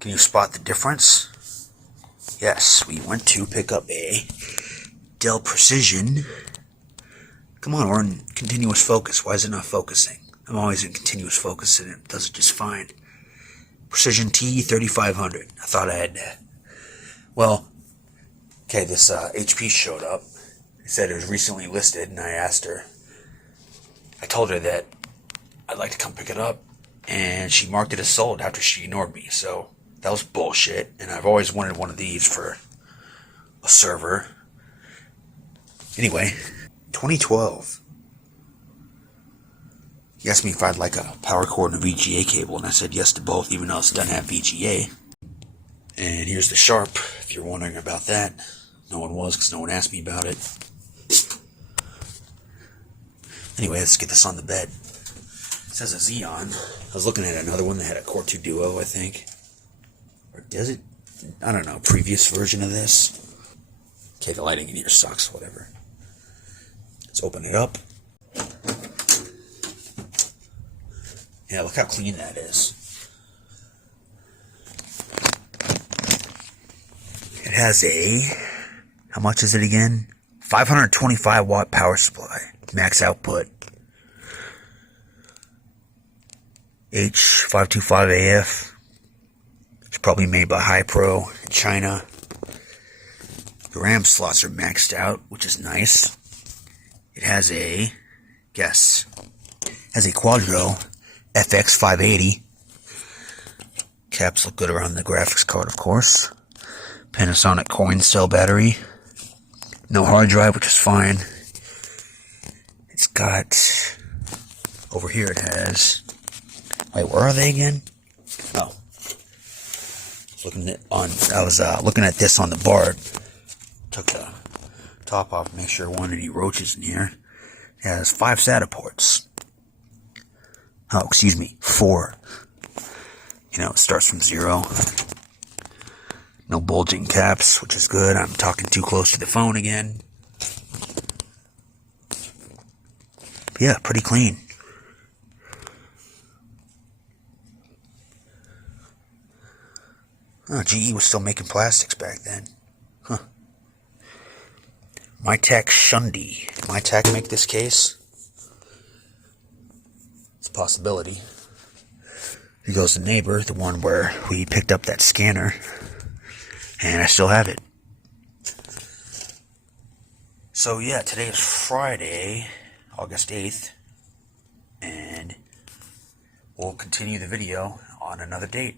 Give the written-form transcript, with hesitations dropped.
Can you spot the difference? Yes, we went to pick up a Dell Precision. Come on, we're in continuous focus. Why is it not focusing? I'm always in continuous focus and it does it just fine. Precision T3500. I thought I had that. Well, okay, this HP showed up. It said it was recently listed, and I told her that I'd like to come pick it up, and she marked it as sold after she ignored me. So that was bullshit, and I've always wanted one of these for a server. Anyway, 2012. He asked me if I'd like a power cord and a VGA cable, and I said yes to both, even though it doesn't have VGA. And here's the Sharp, if you're wondering about that. No one was, because no one asked me about it. Anyway, let's get this on the bed. It says a Xeon. I was looking at another one that had a Core 2 Duo, I think. Or does it? I don't know, previous version of this. Okay, the lighting in here sucks, whatever. Let's open it up. Yeah, look how clean that is. It has a, how much is it again? 525 watt power supply. Max output. H525AF. It's probably made by Hypro in China. The RAM slots are maxed out, which is nice. It has a, has a Quadro FX580. Caps look good around the graphics card, of course. Panasonic coin cell battery. No hard drive, which is fine. It's got, over here it has, wait, where are they again? Oh. I was looking at this on the bar. Took the top off to make sure there weren't any roaches in here. It has 5 SATA ports. Oh, excuse me, 4. You know, it starts from 0. No bulging caps, which is good. I'm talking too close to the phone again. But yeah, pretty clean. Oh, GE was still making plastics back then. Huh. Mytek Shundi. Mytek make this case? It's a possibility. Here goes the neighbor, the one where we picked up that scanner. And I still have it. So yeah, today is Friday, August 8th. And we'll continue the video on another date.